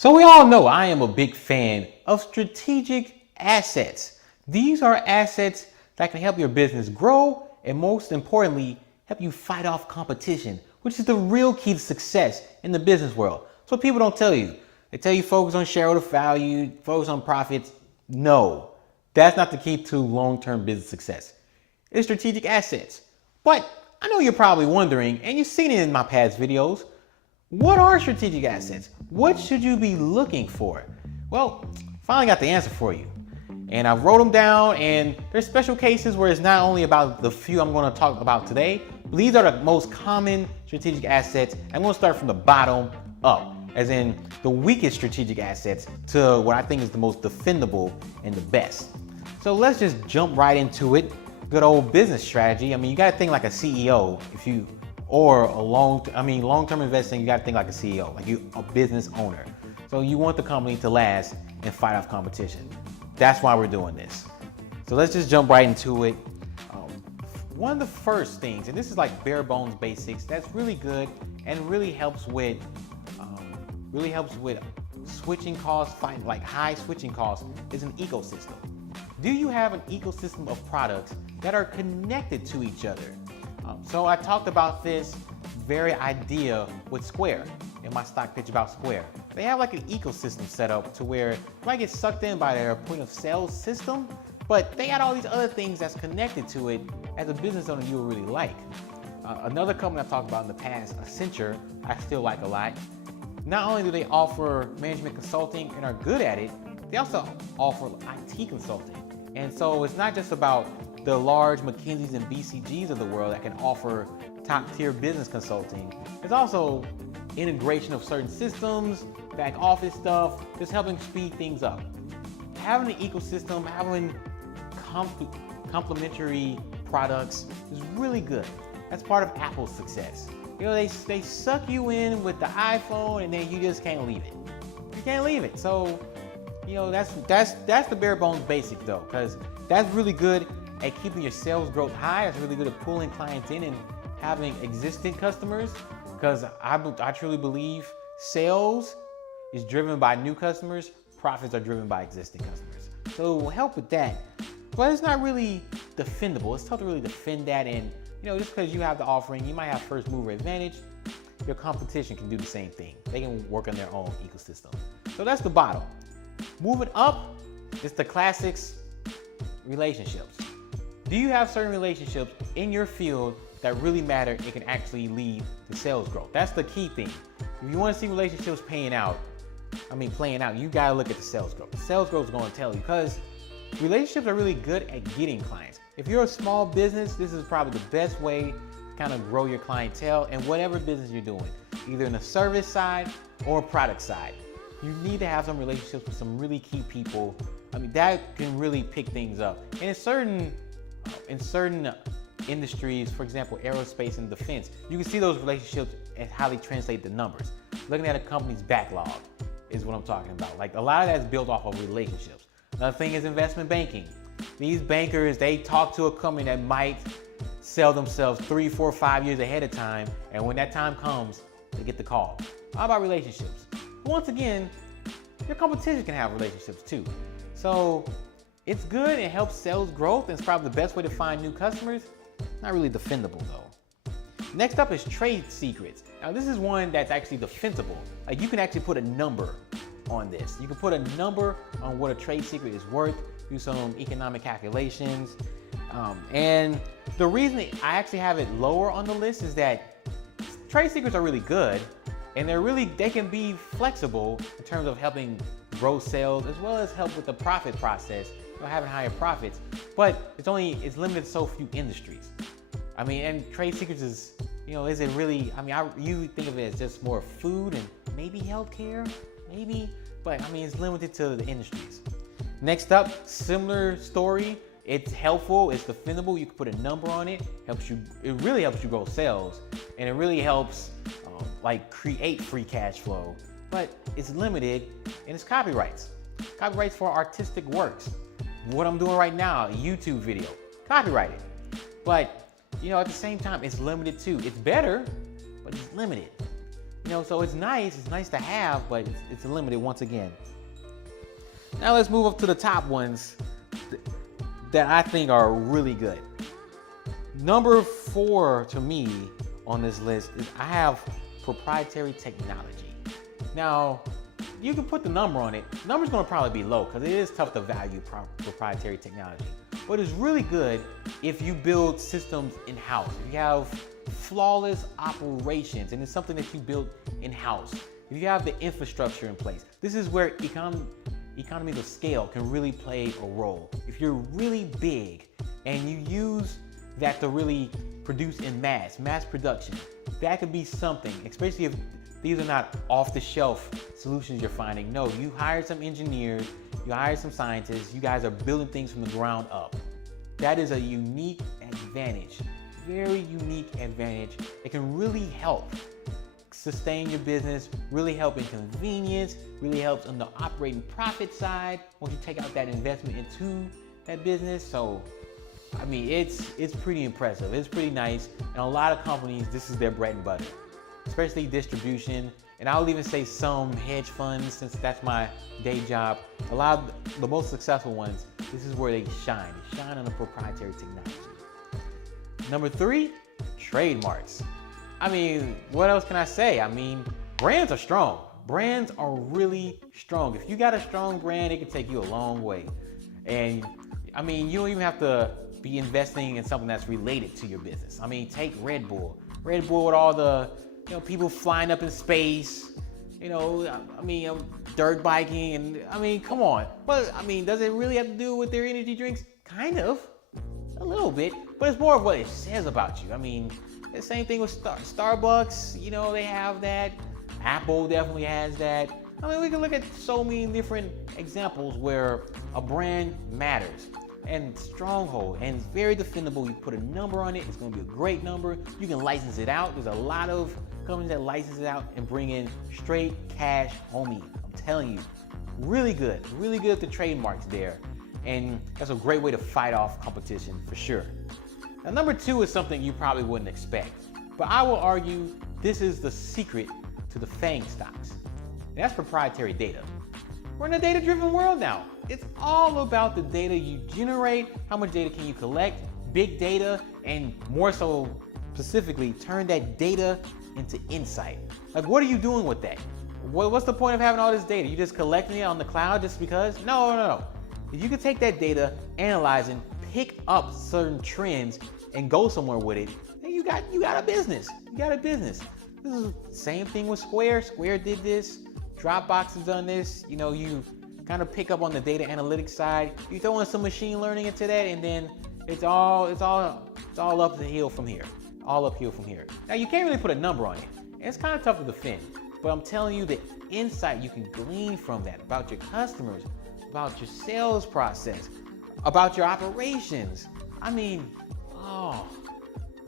So we all know I am a big fan of strategic assets. These are assets that can help your business grow and most importantly, help you fight off competition, which is the real key to success in the business world. So people don't tell you. They tell you focus on shareholder value, focus on profits. No, that's not the key to long-term business success. It's strategic assets. But I know you're probably wondering, and you've seen it in my past videos, what are strategic assets? What should you be looking for? Well, finally got the answer for you. And I wrote them down, and there's special cases where it's not only about the few I'm going to talk about today, but these are the most common strategic assets. I'm going to start from the bottom up, as in the weakest strategic assets to what I think is the most defendable and the best. So let's just jump right into it. Good old business strategy. I mean, you got to think like a CEO or a long-term investing, you got to think like a CEO, like you a business owner. So you want the company to last and fight off competition. That's why we're doing this. So let's just jump right into it. One of the first things, and this is like bare bones basics, that's really good and really helps with switching costs, fighting like high switching costs, is an ecosystem. Do you have an ecosystem of products that are connected to each other? So I talked about this very idea with Square in my stock pitch about Square. They have like an ecosystem set up to where you might get sucked in by their point of sale system, but they got all these other things that's connected to it as a business owner you would really like. Another company I've talked about in the past, Accenture, I still like a lot. Not only do they offer management consulting and are good at it, they also offer IT consulting. And so it's not just about the large McKinseys and BCGs of the world that can offer top tier business consulting. There's also integration of certain systems, back office stuff, just helping speed things up. Having an ecosystem, having complementary products is really good. That's part of Apple's success. You know, they suck you in with the iPhone and then you just can't leave it. You can't leave it. So, you know, that's the bare bones basics though, because that's really good at keeping your sales growth high. It's really good at pulling clients in and having existing customers, because I truly believe sales is driven by new customers, profits are driven by existing customers. So it will help with that, but it's not really defendable. It's tough to really defend that, and you know, just because you have the offering, you might have first mover advantage, your competition can do the same thing. They can work on their own ecosystem. So that's the bottom. Moving up, it's the classics, relationships. Do you have certain relationships in your field that really matter and can actually lead to sales growth? That's the key thing. If you want to see relationships playing out, you gotta look at the sales growth. The sales growth is going to tell you, because relationships are really good at getting clients. If you're a small business, this is probably the best way to kind of grow your clientele in whatever business you're doing, either in the service side or product side. You need to have some relationships with some really key people. I mean, that can really pick things up. And in certain industries, for example, aerospace and defense, you can see those relationships and how they translate the numbers. Looking at a company's backlog is what I'm talking about. Like, a lot of that's built off of relationships. Another thing is investment banking. These bankers, they talk to a company that might sell themselves 3, 4, 5 years ahead of time, and when that time comes, they get the call. How about relationships? Once again, your competition can have relationships too. So it's good, it helps sales growth, and it's probably the best way to find new customers. Not really defendable though. Next up is trade secrets. Now this is one that's actually defensible. Like, you can actually put a number on this. You can put a number on what a trade secret is worth, do some economic calculations. And the reason I actually have it lower on the list is that trade secrets are really good, and they can be flexible in terms of helping grow sales as well as help with the profit process, having higher profits, but it's limited to so few industries. I mean, and trade secrets is, is it really, you think of it as just more food and maybe healthcare, maybe, but it's limited to the industries. Next up, similar story. It's helpful, it's defendable, you can put a number on it, it really helps you grow sales, and it really helps create free cash flow, but it's limited, and it's copyrights. Copyrights for artistic works. What I'm doing right now, a YouTube video, copyrighted. But, at the same time, it's limited too. It's better, but it's limited. So it's nice to have, but it's limited once again. Now let's move up to the top ones that I think are really good. Number 4 to me on this list is I have Proprietary Technology. Now, you can put the number on it. The number's gonna probably be low because it is tough to value proprietary technology. But it's really good if you build systems in-house. If you have flawless operations and it's something that you build in-house. If you have the infrastructure in place. This is where economies of scale can really play a role. If you're really big and you use that to really produce in mass production, that could be something, especially if these are not off-the-shelf solutions you're finding. No, you hired some engineers, you hired some scientists, you guys are building things from the ground up. That is a unique advantage, very unique advantage. It can really help sustain your business, really help in convenience, really helps on the operating profit side once you take out that investment into that business. So, I mean, it's pretty impressive. It's pretty nice. And a lot of companies, this is their bread and butter, especially distribution. And I'll even say some hedge funds, since that's my day job. A lot of the most successful ones, this is where they shine. They shine on the proprietary technology. Number 3, trademarks. I mean, what else can I say? I mean, brands are strong. Brands are really strong. If you got a strong brand, it can take you a long way. And I mean, you don't even have to be investing in something that's related to your business. I mean, take Red Bull. Red Bull with all the people flying up in space, dirt biking, and I mean, come on. But I mean, does it really have to do with their energy drinks? Kind of, a little bit, but it's more of what it says about you. I mean, the same thing with Starbucks, they have that. Apple definitely has that. I mean, we can look at so many different examples where a brand matters and stronghold and it's very defendable. You put a number on it, it's gonna be a great number. You can license it out. There's a lot of companies that license it out and bring in straight cash, homie. I'm telling you, really good at the trademarks there. And that's a great way to fight off competition for sure. Now, number 2 is something you probably wouldn't expect, but I will argue this is the secret to the FANG stocks. And that's proprietary data. We're in a data-driven world now. It's all about the data you generate, how much data can you collect, big data, and more so specifically, turn that data into insight. Like, what are you doing with that? What's the point of having all this data? You just collecting it on the cloud just because? No. If you can take that data, analyze and pick up certain trends and go somewhere with it, then you got a business. You got a business. This is the same thing with Square. Square did this. Dropbox has done this. You kind of pick up on the data analytics side. You throw in some machine learning into that, and then it's all up the hill from here. All uphill from here. Now you can't really put a number on it. And it's kind of tough to defend. But I'm telling you the insight you can glean from that about your customers, about your sales process, about your operations. I mean, oh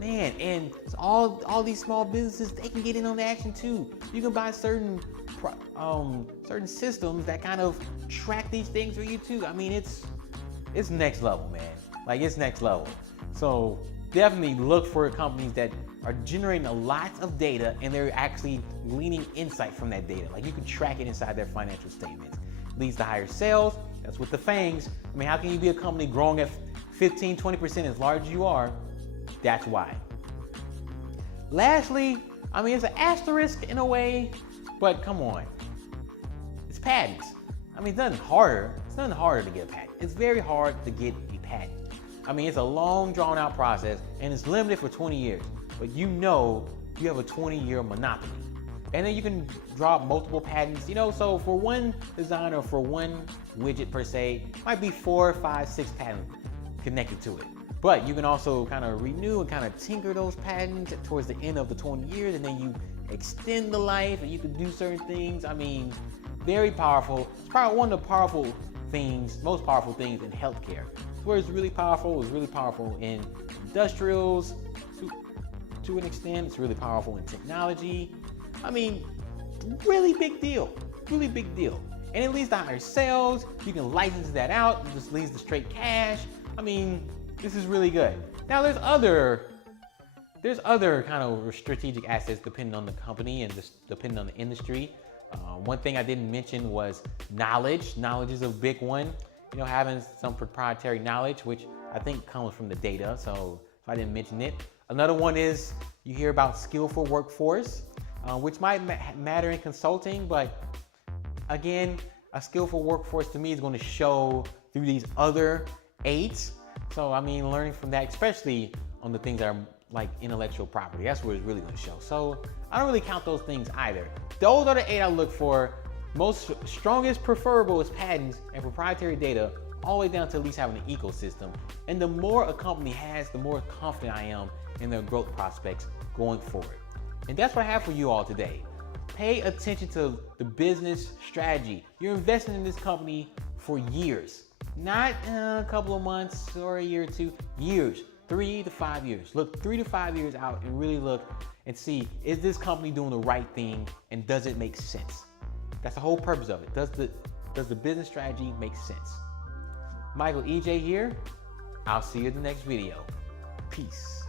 man, and it's all these small businesses, they can get in on the action too. You can buy certain systems that kind of track these things for you too. I mean, it's next level, man. Like, it's next level. So definitely look for companies that are generating a lot of data and they're actually gleaning insight from that data. Like, you can track it inside their financial statements. Leads to higher sales. That's with the FANGs. I mean, how can you be a company growing at 15, 20% as large as you are? That's why. Lastly, I mean, it's an asterisk in a way, but come on. It's patents. I mean, it's nothing harder to get a patent. It's very hard to get a patent. I mean, it's a long, drawn out process and it's limited for 20 years, but you have a 20-year monopoly. And then you can drop multiple patents, so for one design or for one widget per se, might be 4, 5, 6 patents connected to it. But you can also kind of renew and kind of tinker those patents towards the end of the 20 years, and then you extend the life and you can do certain things. I mean, very powerful. It's probably one of the most powerful things in healthcare. Where it's really powerful in industrials to an extent. It's really powerful in technology. I mean, really big deal. And it leads to higher sales. You can license that out. It just leads to straight cash. I mean, this is really good. Now there's other There's other kind of strategic assets depending on the company and just depending on the industry. One thing I didn't mention was knowledge. Knowledge is a big one. You know, having some proprietary knowledge, which I think comes from the data, so if I didn't mention it. Another one is you hear about skillful workforce, which might matter in consulting, but again, a skillful workforce to me is going to show through these other 8. So I mean, learning from that, especially on the things that are like intellectual property, that's where it's really going to show. So I don't really count those things either. Those are the 8 I look for. Most strongest preferable is patents and proprietary data, all the way down to at least having an ecosystem. And the more a company has, the more confident I am in their growth prospects going forward. And that's what I have for you all today. Pay attention to the business strategy. You're investing in this company for years, not a couple of months or a year or 2, years, 3 to 5 years. Look 3 to 5 years out and really look and see, is this company doing the right thing and does it make sense? That's the whole purpose of it. Does the business strategy make sense? Michael EJ here. I'll see you in the next video. Peace.